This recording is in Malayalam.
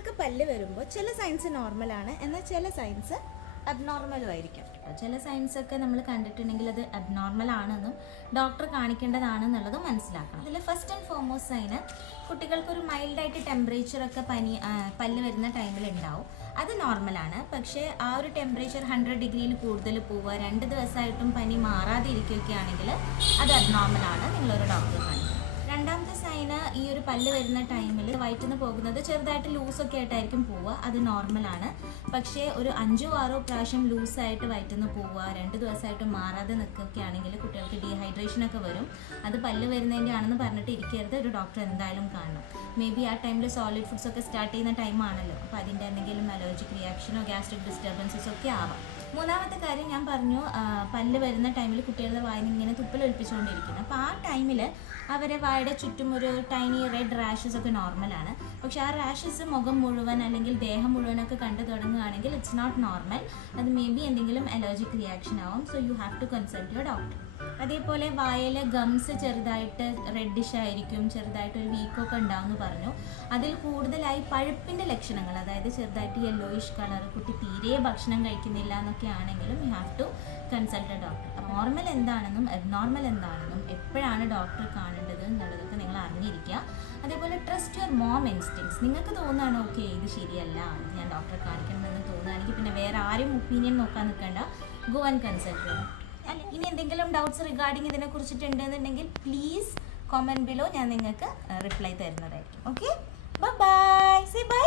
കുട്ടികൾക്ക് പല്ല് വരുമ്പോൾ ചില സയൻസ് നോർമലാണ് എന്നാൽ ചില സയൻസ് അബ്നോർമലും ആയിരിക്കും. ചില സയൻസ് ഒക്കെ നമ്മൾ കണ്ടിട്ടുണ്ടെങ്കിൽ അത് അബ്നോർമൽ ആണെന്നും ഡോക്ടർ കാണിക്കേണ്ടതാണെന്നുള്ളതും മനസ്സിലാക്കണം. അതിൽ ഫസ്റ്റ് ആൻഡ് ഫോർമോസ്റ്റ് സൈന് കുട്ടികൾക്കൊരു മൈൽഡായിട്ട് ടെമ്പറേച്ചറൊക്കെ പനി പല്ല് വരുന്ന ടൈമിൽ ഉണ്ടാവും. അത് നോർമലാണ് പക്ഷേ ആ ഒരു ടെമ്പറേച്ചർ ഹൺഡ്രഡ് ഡിഗ്രിയിൽ കൂടുതൽ പോവുക രണ്ട് ദിവസമായിട്ടും പനി മാറാതെ ഇരിക്കുകയൊക്കെ ആണെങ്കിൽ അത് അബ്നോർമലാണ് നിങ്ങളൊരു ഡോക്ടറെ കാണിക്കുക രണ്ടാമത്തെ സൈന് ഒരു പല്ല് വരുന്ന ടൈമിൽ വയറ്റിന്ന് പോകുന്നത് ചെറുതായിട്ട് ലൂസൊക്കെ ആയിട്ടായിരിക്കും പോവുക. അത് നോർമലാണ് പക്ഷേ ഒരു അഞ്ചോ ആറോ പ്രാവശ്യം ലൂസായിട്ട് വയറ്റിന്ന് പോവുക രണ്ട് ദിവസമായിട്ട് മാറാതെ നിൽക്കുകയാണെങ്കിൽ കുട്ടികൾക്ക് ഡീഹൈഡ്രേഷൻ ഒക്കെ വരും. അത് പല്ല് വരുന്നതിന്റെ ആണെന്ന് പറഞ്ഞിട്ട് ഇരിക്കരുത്. ഒരു ഡോക്ടർ എന്തായാലും കാണണം. മേ ബി ആ ടൈമിൽ സോളിഡ് ഫുഡ്സ് ഒക്കെ സ്റ്റാർട്ട് ചെയ്യുന്ന ടൈമാണല്ലോ അപ്പോൾ അതിന്റെ എന്തെങ്കിലും അലർജിക് റിയാക്ഷനോ ഗ്യാസ്ട്രിക് ഡിസ്റ്റർബൻസസ് ഒക്കെ ആവാം. മൂന്നാമത്തെ കാര്യം ഞാൻ പറഞ്ഞു പല്ല് വരുന്ന ടൈമിൽ കുട്ടികളുടെ വായന ഇങ്ങനെ തുപ്പലൊലിപ്പിച്ചുകൊണ്ടിരിക്കുന്നു. അപ്പോൾ ആ ടൈമിൽ അവരെ വായുടെ ചുറ്റും ഒരു ടൈനി റെഡ് റാഷസ് ഒക്കെ നോർമലാണ് പക്ഷേ ആ റാഷസ് മുഖം മുഴുവൻ അല്ലെങ്കിൽ ദേഹം മുഴുവനൊക്കെ കണ്ടു തുടങ്ങുകയാണെങ്കിൽ ഇറ്റ്സ് നോട്ട് നോർമൽ അത് മേ ബി എന്തെങ്കിലും അലർജിക് റിയാക്ഷൻ ആവും. So you have to consult your doctor അതേപോലെ വായിലെ ഗംസ് ചെറുതായിട്ട് റെഡിഷ് ആയിരിക്കും ചെറുതായിട്ട് ഒരു വീക്കൊക്കെ ഉണ്ടാവുമെന്ന് പറഞ്ഞു. അതിൽ കൂടുതലായി പഴുപ്പിന്റെ ലക്ഷണങ്ങൾ അതായത് ചെറുതായിട്ട് യെല്ലോയിഷ് കളർ കുട്ടി തീരെ ഭക്ഷണം കഴിക്കുന്നില്ല എന്നൊക്കെ ആണെങ്കിലും you have to consult doctor normal എന്താണെന്നും അബ്നോർമൽ എന്താണെന്നും എപ്പോഴാണ് ഡോക്ടർ കാണേണ്ടത് എന്നുള്ളതൊക്കെ നിങ്ങൾ അറിഞ്ഞിരിക്കുക. അതേപോലെ ട്രസ്റ്റ് യുവർ മോം ഇൻസ്റ്റിങ്സ് നിങ്ങൾക്ക് തോന്നുകയാണ് ഓക്കെ ഇത് ശരിയല്ല. ഞാൻ ഡോക്ടറെ കാണിക്കണമെന്ന് തോന്നുകയാണെങ്കിൽ പിന്നെ വേറെ ആരും ഒപ്പീനിയൻ നോക്കാൻ നിൽക്കേണ്ട. ഗോ ആൻഡ് കൺസൾട്ട് അല്ല ഇനി എന്തെങ്കിലും ഡൗട്ട്സ് റിഗാർഡിങ് ഇതിനെ കുറിച്ചിട്ടുണ്ടെന്നുണ്ടെങ്കിൽ പ്ലീസ് കോമെന്റ് ബിലോ ഞാൻ നിങ്ങൾക്ക് റിപ്ലൈ തരുന്നതായിരിക്കും. Okay bye say by